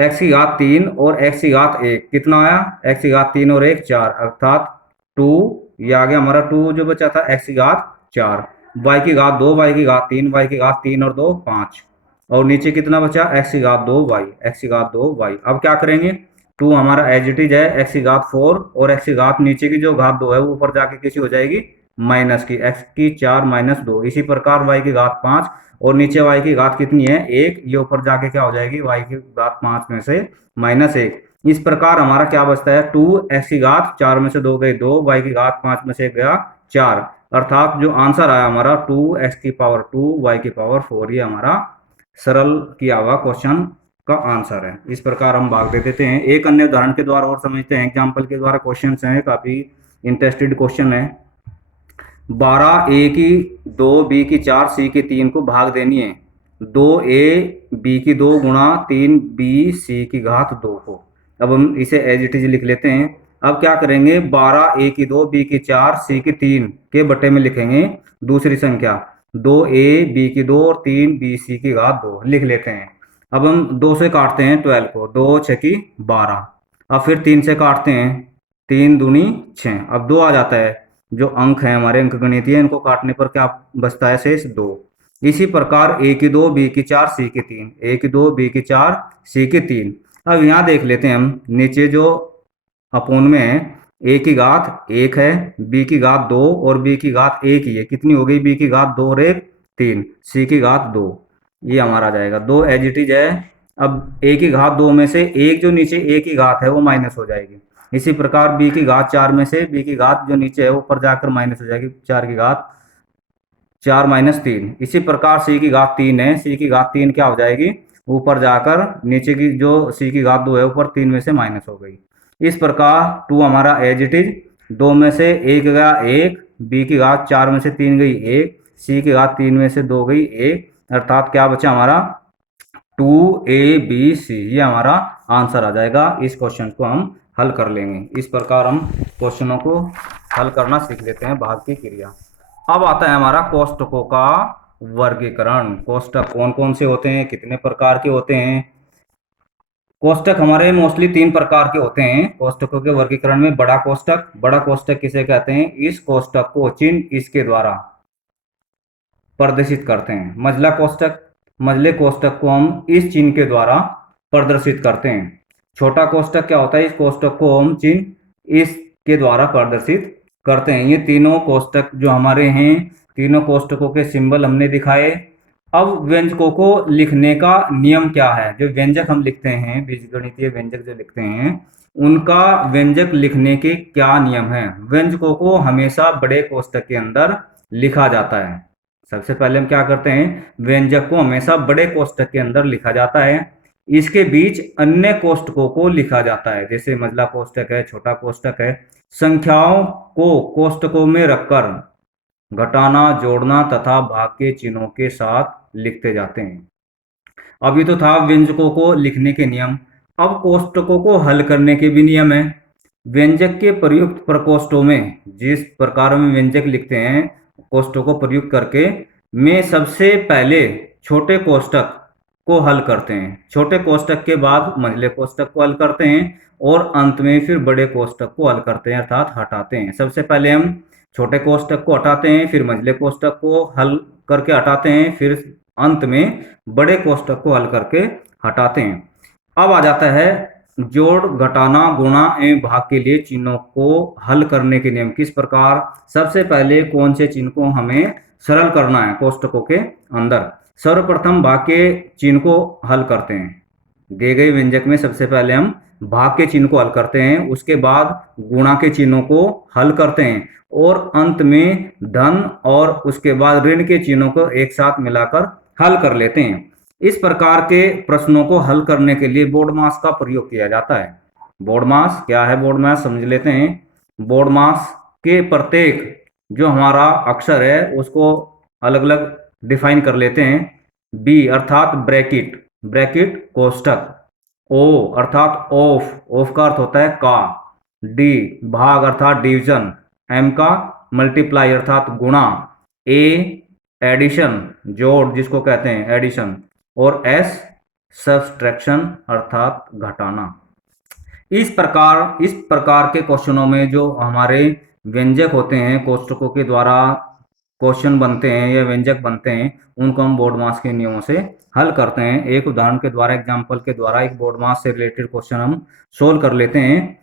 X की घात 3 और एक्स की घात 1 कितना आया, एक्स की घात 3 और 1 4, अर्थात 2, ये आ गया हमारा 2 जो बचा था एक्स की घात 4, वाई की घात 2, वाई की घात 3, वाई की घात 3 और 2 5, और नीचे कितना बचा एक्स की घात 2 वाई, एक्स की घात 2 वाई। अब क्या करेंगे, 2 हमारा एज इट इज है, एक्स की घात 4 और एक्स की घात नीचे की जो घात 2 है वो ऊपर जाके किसी हो जाएगी माइनस की, एक्स की 4 माइनस 2। इसी प्रकार वाई की घात 5 और नीचे वाई की घात कितनी है 1, ये ऊपर जाके क्या हो जाएगी वाई की घात 5 में से माइनस 1। इस प्रकार हमारा क्या बचता है 2, एक्स की घात 4 में से 2 गई 2, वाई की घात 5 में से 1 गया 4, अर्थात जो आंसर आया हमारा 2 एक्स की पावर 2 वाई की पावर 4, ये हमारा सरल किया हुआ क्वेश्चन का आंसर है। इस प्रकार हम भाग दे देते हैं। एक अन्य उदाहरण के द्वारा और समझते हैं, एग्जाम्पल के द्वारा क्वेश्चन है, काफी इंटरेस्टेड क्वेश्चन है। 12 ए की 2 बी की 4 सी की 3 को भाग देनी है 2 ए बी की 2 गुणा 3 बी सी की घात 2 को। अब हम इसे एज इट इज लिख लेते हैं। अब क्या करेंगे 12 ए की 2 बी की 4 सी की 3 के बटे में लिखेंगे दूसरी संख्या 2 ए बी की 2 और 3 बी सी की घात 2 लिख लेते हैं। अब हम 2 से काटते हैं 12 को, 2 6 की 12। अब फिर 3 से काटते हैं, 3 दूनी 6। अब 2 आ जाता है, जो अंक है हमारे अंक गणितीय, इनको काटने पर क्या बचता है शेष 2। इसी प्रकार ए की 2 बी की 4 सी की 3, ए की 2 बी की 4 सी की 3। अब यहाँ देख लेते हैं हम, नीचे जो अपोन में है ए की घात 1 है, बी की घात 2 और बी की घात 1 ही है, कितनी हो गई बी की घात 2 और 1 3, सी की घात 2, ये हमारा आ जाएगा 2 एज इट इज है। अब ए की घात 2 में से एक जो नीचे ए की घात है वो माइनस हो जाएगी। इसी प्रकार बी की घात 4 में से बी की घात जो नीचे है ऊपर जाकर माइनस हो जाएगी, 4 की घात 4 माइनस 3। इसी प्रकार सी की घात 3 है, सी की घात 3 क्या हो जाएगी ऊपर जाकर नीचे की जो सी की घात 2 है ऊपर 3 में से माइनस हो गई। इस प्रकार 2 हमारा एज इट इज, 2 में से 1 गया 1, बी की घात 4 में से 3 गई 1, सी की घात 3 में से 2 गई 1, अर्थात क्या बचा हमारा 2 A B C, ये हमारा आंसर आ जाएगा। इस क्वेश्चन को हम हल कर लेंगे। इस प्रकार हम क्वेश्चनों को हल करना सीख लेते हैं, भाग की क्रिया। अब आता है हमारा कोष्टकों का वर्गीकरण। कोष्टक कौन कौन से होते हैं, कितने प्रकार के होते हैं। कोष्टक हमारे मोस्टली 3 प्रकार के होते हैं। कोष्टकों के वर्गीकरण में बड़ा कोष्टक किसे कहते हैं, इस कोष्टक को चिन्ह इसके द्वारा प्रदर्शित करते हैं। मझले कोष्टक को हम इस चिन्ह के द्वारा प्रदर्शित करते हैं। छोटा कोष्टक क्या होता है, इस कोष्टक को हम चिन्ह इसके द्वारा प्रदर्शित करते हैं। ये तीनों कोष्टक जो हमारे हैं, तीनों कोष्टकों के सिंबल हमने दिखाए। अब व्यंजकों को लिखने का नियम क्या है, जो व्यंजक हम लिखते हैं, बीजगणितीय व्यंजक जो लिखते हैं, उनका व्यंजक लिखने के क्या नियम है। व्यंजकों को हमेशा बड़े कोष्टक के अंदर लिखा जाता है। सबसे पहले हम क्या करते हैं, व्यंजक को हमेशा बड़े कोष्टक के अंदर लिखा जाता है। इसके बीच अन्य कोष्टकों को लिखा जाता है, जैसे मझला कोष्टक है, छोटा कोष्टक है। संख्याओं को कोष्टकों में रखकर घटाना, जोड़ना तथा भाग के चिन्हों के साथ लिखते जाते हैं। अभी तो था व्यंजकों को लिखने के नियम, अब कोष्टकों को हल करने के भी नियम है। व्यंजक के प्रयुक्त प्रकोष्ठों में जिस प्रकार में व्यंजक लिखते हैं, कोष्टकों को प्रयुक्त करके में सबसे पहले छोटे कोष्टक को हल करते हैं, छोटे कोष्टक के बाद मझले कोष्टक को हल करते हैं और अंत में फिर बड़े कोष्टक को हल करते हैं, अर्थात हटाते हैं। सबसे पहले हम छोटे कोष्टक को हटाते हैं, फिर मझले कोष्टक को हल करके हटाते हैं, फिर अंत में बड़े कोष्टक को हल करके हटाते हैं। अब आ जाता है जोड़, घटाना, गुणा एवं भाग के लिए चिन्हों को हल करने के नियम। किस प्रकार, सबसे पहले कौन से चिन्ह को हमें सरल करना है कोष्टकों के अंदर। सर्वप्रथम भाग के चिन्ह को हल करते हैं। दिए गए व्यंजक में सबसे पहले हम भाग के चिन्ह को हल करते हैं, उसके बाद गुणा के चिन्हों को हल करते हैं और अंत में धन और उसके बाद ऋण के चिन्हों को एक साथ मिलाकर हल कर लेते हैं। इस प्रकार के प्रश्नों को हल करने के लिए बोर्ड मास का प्रयोग किया जाता है। बोर्ड मास क्या है, बोर्ड मास समझ लेते हैं। बोर्ड मास के प्रत्येक जो हमारा अक्षर है उसको अलग अलग डिफाइन कर लेते हैं। बी अर्थात ब्रैकेट, ब्रैकेट कोष्टक। ओ अर्थात ऑफ, ऑफ का अर्थ होता है का। डी भाग अर्थात डिवीजन। एम का मल्टीप्लाई अर्थात गुणा। ए एडिशन, जोड़ जिसको कहते हैं एडिशन। और एस सब्सट्रैक्शन अर्थात घटाना। इस प्रकार के क्वेश्चनों में जो हमारे व्यंजक होते हैं, कोष्ठकों के द्वारा क्वेश्चन बनते हैं या व्यंजक बनते हैं, उनको हम बोर्डमास के नियमों से हल करते हैं। एक उदाहरण के द्वारा, एग्जाम्पल के द्वारा एक बोर्डमास से रिलेटेड क्वेश्चन हम सोल्व कर लेते हैं।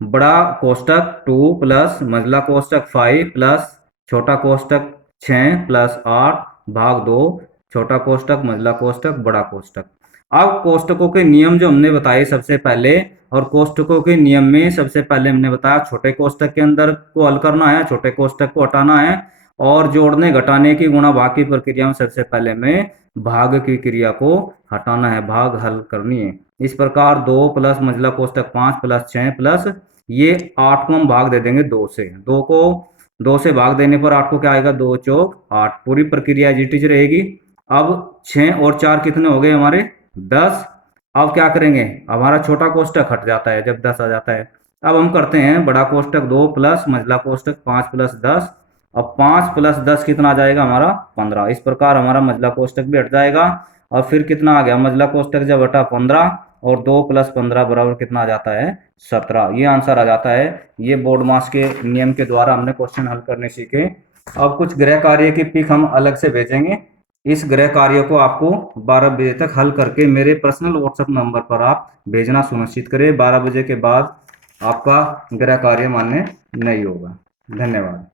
बड़ा कोष्ठक 2 प्लस मझला कोष्ठक 5 प्लस छोटा कोष्ठक 6 प्लस 8 भाग 2 छोटा कोष्ठक मझला कोष्ठक बड़ा कोष्ठक। अब कोष्ठकों के नियम जो हमने बताए सबसे पहले, और कोष्ठकों के नियम में सबसे पहले हमने बताया छोटे कोष्ठक के अंदर को हल करना है, छोटे कोष्ठक को हटाना है, और जोड़ने घटाने की गुणा भाग की प्रक्रिया में सबसे पहले में भाग की क्रिया को हटाना है, भाग हल करनी है। इस प्रकार 2 प्लस मझला कोष्ठक 5 प्लस 6 प्लस ये 8 को हम भाग दे देंगे 2 से। 2 को 2 से भाग देने पर 8 को क्या आएगा, 2 चौक 8। पूरी प्रक्रिया जीटीज रहेगी। अब 6 और 4 कितने हो गए हमारे, 10। अब क्या करेंगे, हमारा छोटा कोष्ठक हट जाता है जब 10 आ जाता है। अब हम करते हैं बड़ा कोष्ठक 2 प्लस मझला कोष्ठक 5 प्लस 10। अब 5 प्लस 10 कितना आ जाएगा हमारा, 15। इस प्रकार हमारा मझला कोष्ठक भी हट जाएगा। और फिर कितना आ गया, मझला कोष्ठक जब हटा 15 और 2 प्लस 15 बराबर कितना आ जाता है, 17। ये आंसर आ जाता है। ये बोर्डमास के नियम के द्वारा हमने क्वेश्चन हल करने सीखे। अब कुछ गृह कार्य की पिक हम अलग से भेजेंगे। इस गृह कार्य को आपको 12 बजे तक हल करके मेरे पर्सनल व्हाट्सएप नंबर पर आप भेजना सुनिश्चित करें। 12 बजे के बाद आपका गृह कार्य मान्य नहीं होगा। धन्यवाद।